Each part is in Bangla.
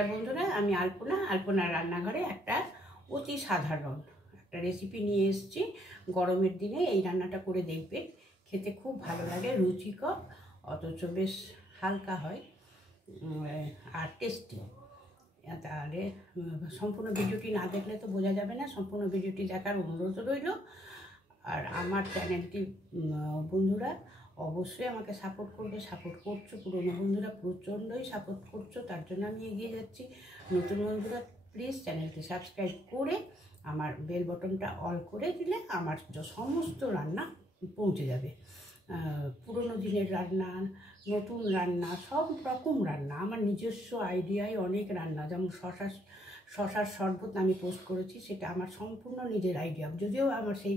নমস্কার বন্ধুরা, আমি আলপনার রান্নাঘরে একটা অতি সাধারণ একটা রেসিপি নিয়ে এসেছি। গরমের দিনে এই রান্নাটা করে দেখবেন, খেতে খুব ভালো লাগে, রুচিকর, অথচ বেশ হালকা হয় আর টেস্টি। তাহলে সম্পূর্ণ ভিডিওটি না দেখলে তো বোঝা যাবে না, সম্পূর্ণ ভিডিওটি দেখার অনুরোধ রইল। আর আমার চ্যানেলটি বন্ধুরা অবশ্যই আমাকে সাপোর্ট করবে, সাপোর্ট করছো, পুরনো বন্ধুরা প্রচণ্ডই সাপোর্ট করছো, তার জন্য আমি এগিয়ে যাচ্ছি। নতুন বন্ধুরা প্লিজ চ্যানেলটি সাবস্ক্রাইব করে আমার বেল বটনটা অল করে দিলে আমার সমস্ত রান্না পৌঁছে যাবে। পুরনো দিনের রান্না, নতুন রান্না, সব রকম রান্না, আমার নিজস্ব আইডিয়ায় অনেক রান্না, যেমন শশার শরবত আমি পোস্ট করেছি, সেটা আমার সম্পূর্ণ নিজের আইডিয়া, যদিও আমার সেই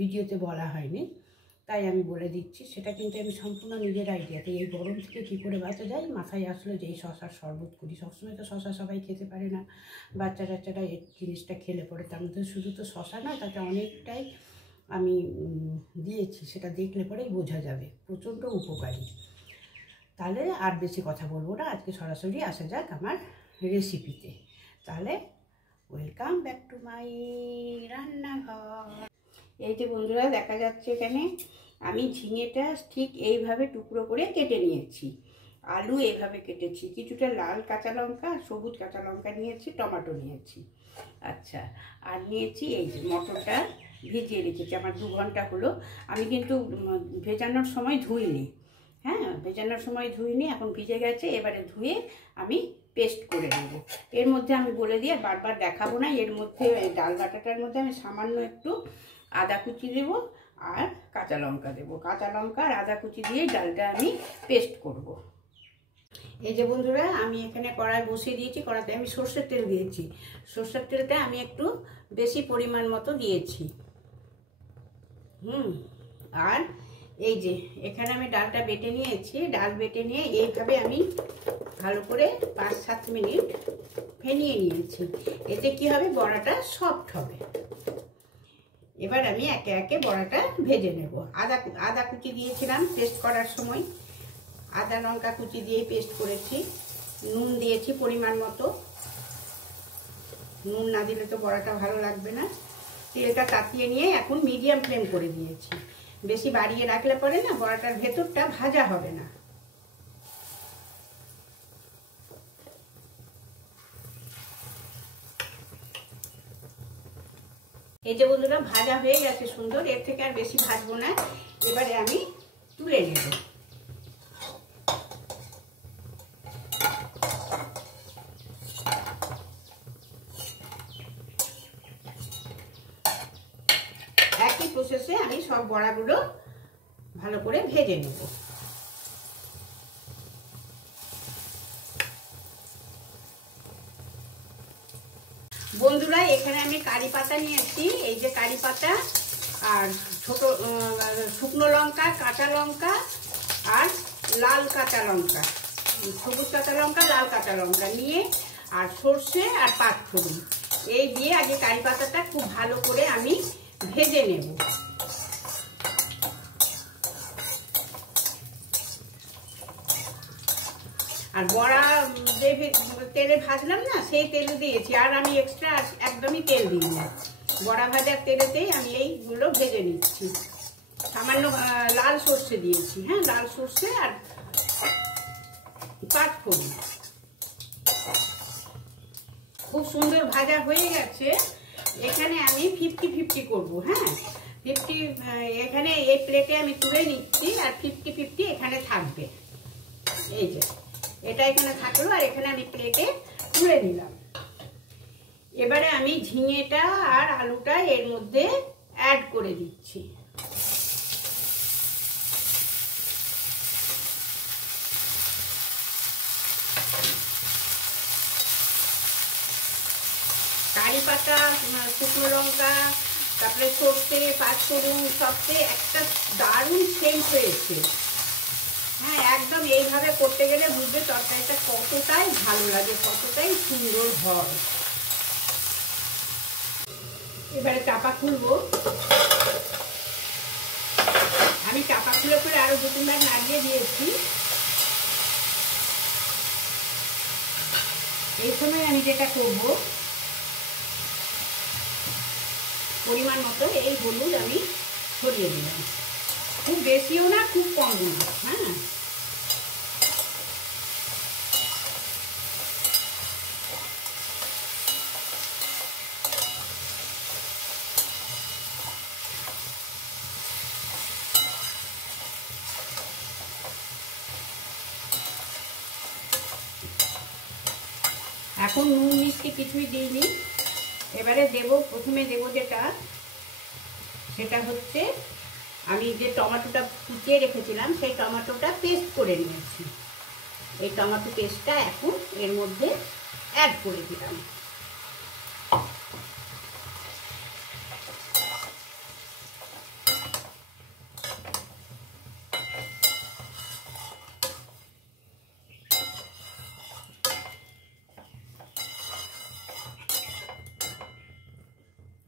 ভিডিওতে বলা হয়নি, তাই আমি বলে দিচ্ছি, সেটা কিন্তু আমি সম্পূর্ণ নিজের আইডিয়াতে। এই গরম থেকে কী করে বাঁচা যায় মাথায় আসলে যে এই শশার শরবত করি। সবসময় তো শশা সবাই খেতে পারে না, বাচ্চা টাচ্চারা এই জিনিসটা খেলে পরে, তার মধ্যে শুধু তো শশা না, তাতে অনেকটাই আমি দিয়েছি, সেটা দেখলে পরেই বোঝা যাবে, প্রচণ্ড উপকারী। তাহলে আর বেশি কথা বলবো না, আজকে সরাসরি আসা যাক আমার রেসিপিতে। তাহলে ওয়েলকাম ব্যাক টু মাই রান্নাঘর। এই যে বন্ধুরা দেখা যাচ্ছে, এখানে আমি ঝিঙেটা ঠিক এইভাবে টুকরো করে কেটে নিয়েছি, আলু এইভাবে কেটেছি, কিছুটা লাল কাঁচা লঙ্কা, সবুজ কাঁচা লঙ্কা নিয়েছি, টমেটো নিয়েছি, আচ্ছা, আর নিয়েছি এই যে মটরটা ভিজিয়ে রেখেছি আমার 2 ঘন্টা হলো। আমি কিন্তু ভেজানোর সময় ধুইনি, হ্যাঁ, ভেজানোর সময় ধুইনি, এখন ভিজে গেছে, এবারে ধুয়ে আমি পেস্ট করে নেব। এর মধ্যে আমি বলে দিই, আর বারবার দেখাবো না, এর মধ্যে ডাল বাটাটার মধ্যে আমি সামান্য একটু আদা কুচি দেবো আর কাঁচা লঙ্কা দেবো। কাঁচা লঙ্কা আর আদা কুচি দিয়ে ডালটা আমি পেস্ট করব। এই যে বন্ধুরা, আমি এখানে কড়াই বসিয়ে দিয়েছি, কড়াইতে আমি সর্ষের তেল দিয়েছি। সর্ষের তেলটা আমি একটু বেশি পরিমাণ মতো দিয়েছি। আর এই যে এখানে আমি ডালটা বেটে নিয়েছি, ডাল বেটে নিয়ে এইভাবে আমি ভালো করে 5-7 মিনিট ফেনিয়ে নিয়েছি। এতে কি হবে, বড়াটা সফট হবে। এবার আমি একে একে বড়াটা ভেজে নেব। আদা কুচি দিয়েছিলাম পেস্ট করার সময়, আদা লঙ্কা কুচি দিয়ে পেস্ট করেছি। নুন দিয়েছি পরিমাণ মতো, নুন না দিলে তো বড়াটা ভালো লাগবে না। তেলটা তাতিয়ে নিয়ে এখন মিডিয়াম ফ্লেম করে দিয়েছি, বেশি বাড়িয়ে রাখলে পরে না বড়াটার ভেতরটা ভাজা হবে না। এই যে বন্ধুরা ভাজা হয়ে গেছে সুন্দর, এর থেকে আর বেশি ভাজবো না, এবারে আমি তুলে নেব। একই প্রসেসে আমি সব বড়াগুলো ভালো করে ভেজে নেব। বন্ধুরা এখানে আমি কারি পাতা নিয়েছি, এই যে কারি পাতা আর ছোট শুকনো লঙ্কা, কাঁচা লঙ্কা আর লাল কাঁচা লঙ্কা, সবুজ কাঁচা লঙ্কা, লাল কাঁচা লঙ্কা নিয়ে, আর সর্ষে আর পাঁচফোড়ন, এই দিয়ে আগে কারি পাতাটা খুব ভালো করে আমি ভেজে নেব। আর বড়া যে তেলে ভাজলাম না, সেই তেল দিয়েছি, আর আমি এক্সট্রা একদমই তেল দিই না, বড়া ভাজার তেলেতেই আমি এইগুলো ভেজে নিচ্ছি। সামান্য লাল সর্ষে দিয়েছি, হ্যাঁ, লাল সর্ষে আর পাঁচফোড়ন। খুব সুন্দর ভাজা হয়ে গেছে। এখানে আমি 50-50 করবো, হ্যাঁ, 50 এখানে এই প্লেটে আমি তুলে নিচ্ছি, আর 50-50 এখানে থাকবে। এই যে এটা এখানে থাকলো, আর এখানে আমি প্লেটে তুলে নিলাম। এবারে আমি ঝিঙেটা আর আলুটা এর মধ্যে অ্যাড করে দিচ্ছি। কারি পাতা, শুকনো লঙ্কা, তারপরে সর্ষে, পাঁচফোড়ন, সবচেয়ে একটা দারুণ সেন্ট হয়েছে। হ্যাঁ, একদম এইভাবে করতে গেলে বুঝবে তরকারিটা কতটাই ভালো লাগে, কতটাই সুন্দর হয়। এবারে চাপা খুলবো, আমি চাপা খুলে করে আরো 2-3 বার নাড়িয়ে দিয়েছি। এই সময় আমি যেটা করব, পরিমাণ মতো এই হলুদ আমি ছড়িয়ে দিলাম, খুব বেশিও না খুব কমও না। হ্যাঁ, এখন নুন মিষ্টি কিছুই দিইনি। এবারে দেব, প্রথমে দেব যেটা, সেটা হচ্ছে আমি যে টমেটোটা কুচিয়ে রেখেছিলাম সেই টমেটোটা পেস্ট করে নিয়েছি। এই টমেটো পেস্টটা এখন এর মধ্যে অ্যাড করে দিলাম।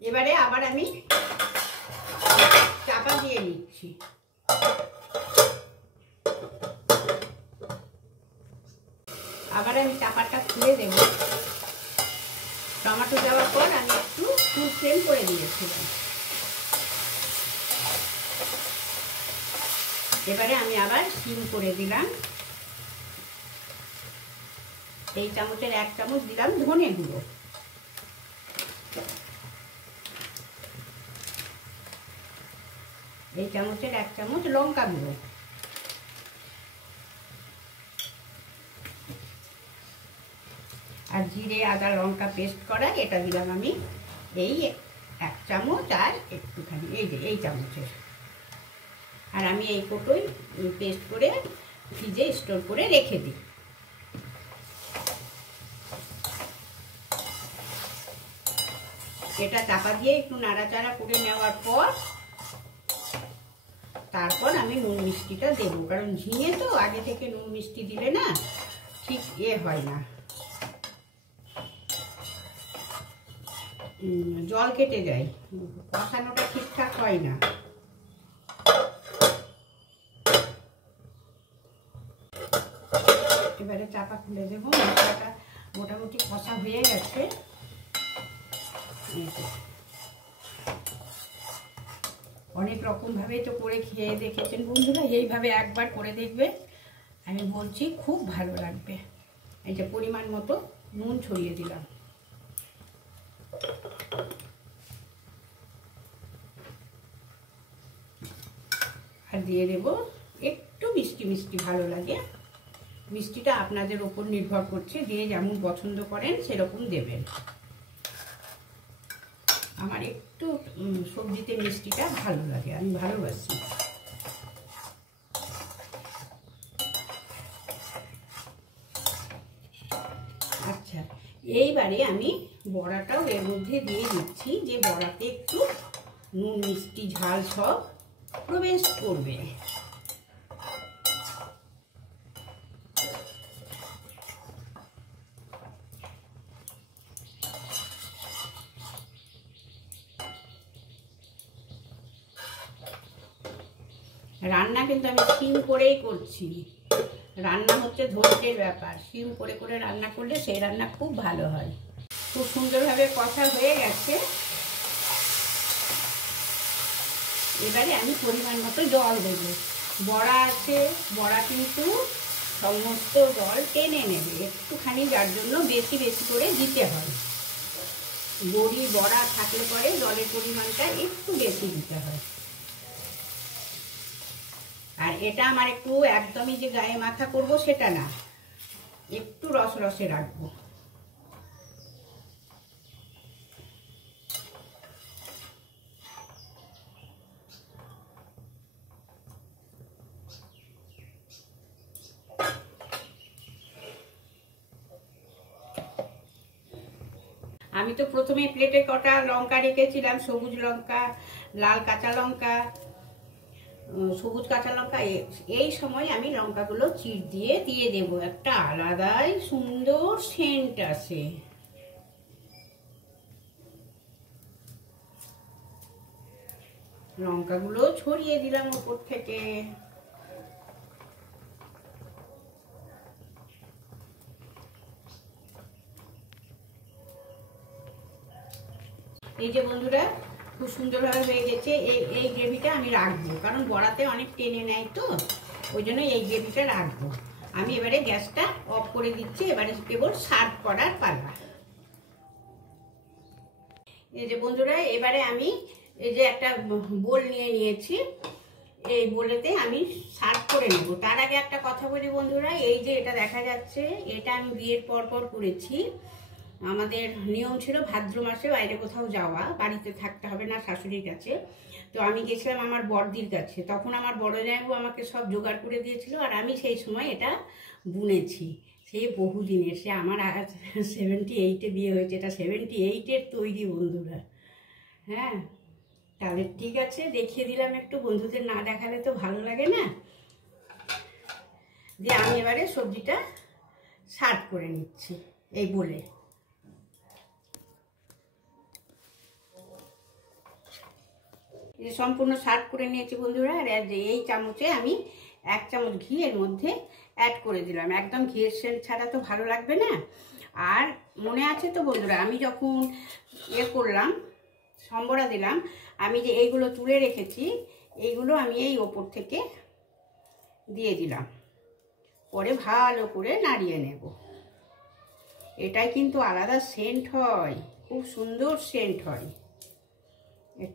এবারে আবার আমি চাপা দিয়ে নিচ্ছি। আবার আমি চাপাটা খুলে দেব। টমেটো দেওয়ার পর আমি একটু ফুল ফ্লেম করে দিয়েছিলাম। এবারে আমি আবার সিম করে দিলাম। এই চামচের 1 চামচ দিলাম ধনে গুঁড়ো, এই চামচের 1 চামচ লঙ্কা গুঁড়ো, আর জিরে আদা লঙ্কা পেস্ট করা এটা দিলাম আমি এই 1 চামচ, আর একটুখানি এই যে এই চামচের। আর আমি এই কোটোই পেস্ট করে ফ্রিজে স্টোর করে রেখে দিই। এটা চাপা দিয়ে একটু নাড়াচাড়া করে নেওয়ার পর তারপর আমি নুন মিষ্টিটা দেবো, কারণ ঝিঙে তো আগে থেকে নুন মিষ্টি দিলে না ঠিক হয় না, জল কেটে যায়, কষানোটা ঠিকঠাক হয় না। এবারে চাপা খুলে দেবো। মশলাটা মোটামুটি কষা হয়ে গেছে। অনেক রকমভাবে তো করে খেয়ে দেখেছেন বন্ধুরা, এইভাবে একবার করে দেখবে, আমি বলছি খুব ভালো লাগবে। এই যে পরিমাণ মতো নুন ছড়িয়ে দিলাম। আর দিয়ে দেব একটু মিষ্টি মিষ্টি, ভালো লাগে মিষ্টিটা আপনাদের ওপর নির্ভর করছে, যে যেমন পছন্দ করেন সেরকম দেবেন। আমার একটু সবজিতে মিষ্টিটা ভালো লাগে, আমি ভালোবাসি। আচ্ছা, এইবারে আমি বড়াটাও এর মধ্যে দিয়ে দিচ্ছি, যে বড়াতে একটু নুন মিষ্টি ঝাল সব প্রবেশ করবে। রান্না কিন্তু আমি সিম করেই করছি। রান্না হচ্ছে ধৈর্যের ব্যাপার, সিম করে করে রান্না করলে সেই রান্না খুব ভালো হয়। খুব সুন্দরভাবে কষা হয়ে গেছে। এবারে আমি পরিমাণ মতো জল দেব। বড়া আছে, বড়া কিন্তু সমস্ত জল টেনে নেবে একটুখানি, যার জন্য বেশি বেশি করে দিতে হয়। বড়ি বড়া থাকলে পরে জলের পরিমাণটা একটু বেশি দিতে হয়। আর এটা আমার একটু একদমই যে গায়ে মাখা করব সেটা না, একটু রস রসে রাখবো। আমি তো প্রথমে প্লেটে কটা লঙ্কা রেখেছিলাম, সবুজ লঙ্কা, লাল কাঁচা লঙ্কা, সবুজ কাঁচা লঙ্কা। এই সময় আমি লঙ্কাগুলো চিড় দিয়ে দিয়ে দেব, একটা আলাদাই সুন্দর সেন্ট আসে। লঙ্কাগুলো ছড়িয়ে দিলাম উপর থেকে। এই যে বন্ধুরা খুব সুন্দরভাবে হয়ে গেছে। এই গ্রেভিটা আমি রাখবো, কারণ বড়াতে অনেক টেনে নেয় তো, ওই জন্য এই গ্রেভিটা রাখবো। আমি এবারে গ্যাসটা অফ করে দিচ্ছি, এবারে কেবল সার্ভ করার পালা। এই যে বন্ধুরা এবারে আমি এই যে একটা বোল নিয়ে নিয়েছি, এই বোলেতে আমি সার্ভ করে নেব। তার আগে একটা কথা বলি বন্ধুরা, এই যে এটা দেখা যাচ্ছে, এটা আমি বিয়ের পর করেছি। আমাদের নিয়ম ছিল ভাদ্র মাসে বাইরে কোথাও যাওয়া, বাড়িতে থাকতে হবে না শাশুড়ির কাছে। তো আমি গেছিলাম আমার বড়দির কাছে, তখন আমার বড় জামাইবু আমাকে সব জোগাড় করে দিয়েছিল, আর আমি সেই সময় এটা বুনেছি। সেই বহুদিনের, সে আমার 78-এ বিয়ে হয়েছে, এটা 78-এর তৈরি বন্ধুরা। হ্যাঁ, তাহলে ঠিক আছে, দেখিয়ে দিলাম একটু, বন্ধুদের না দেখালে তো ভালো লাগে না। দিয়ে আমি এবারে সবজিটা সার্ভ করে নিচ্ছি এই বলে। সম্পূর্ণ সার্ভ করে নিয়েছি বন্ধুরা। আর এই চামচে আমি 1 চামচ ঘি এর মধ্যে অ্যাড করে দিলাম। একদম ঘিয়ের সেন্ট ছাড়া তো ভালো লাগবে না। আর মনে আছে তো বন্ধুরা, আমি যখন করলাম, সম্বরা দিলাম, আমি যে এইগুলো তুলে রেখেছি, এইগুলো আমি এই ওপর থেকে দিয়ে দিলাম, পরে ভালো করে নাড়িয়ে নেব। এটাই কিন্তু আলাদা সেন্ট হয়, খুব সুন্দর সেন্ট হয়।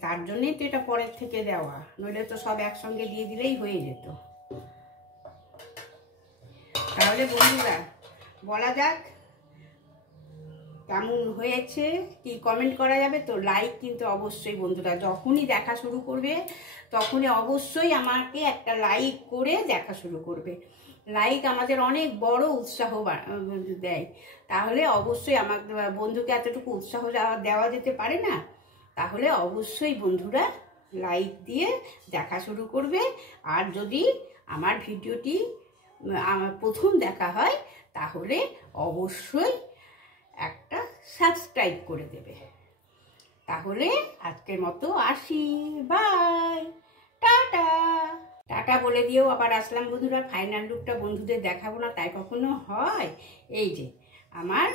তার জন্যই তো এটা পরের থেকে দেওয়া, নইলে তো সব একসঙ্গে দিয়ে দিলেই হয়ে যেত। তাহলে বন্ধুরা বলা যাক কেমন হয়েছে, কি কমেন্ট করা যাবে তো? লাইক কিন্তু অবশ্যই বন্ধুরা, যখনই দেখা শুরু করবে তখনই অবশ্যই আমাকে একটা লাইক করে দেখা শুরু করবে। লাইক আমাদের অনেক বড় উৎসাহ দেয়। তাহলে অবশ্যই আমার বন্ধুকে এতটুকু উৎসাহ দেওয়া যেতে পারে না? তাহলে অবশ্যই বন্ধুরা লাইক দিয়ে দেখা শুরু করবে। আর যদি আমার ভিডিওটি আমার প্রথম দেখা হয়, তাহলে অবশ্যই একটা সাবস্ক্রাইব করে দেবে। তাহলে আজকের মতো আসি, বাই, টাটা। টাটা বলে দিয়েও আবার আসলাম বন্ধুরা। ফাইনাল লুকটা বন্ধুদের দেখাবো না তাই কখনো হয়? এই যে আমার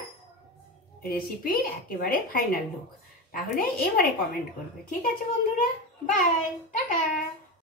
রেসিপির একেবারে ফাইনাল লুক। তাহলে এবারে কমেন্ট করবে, ঠিক আছে বন্ধুরা? Bye, tata.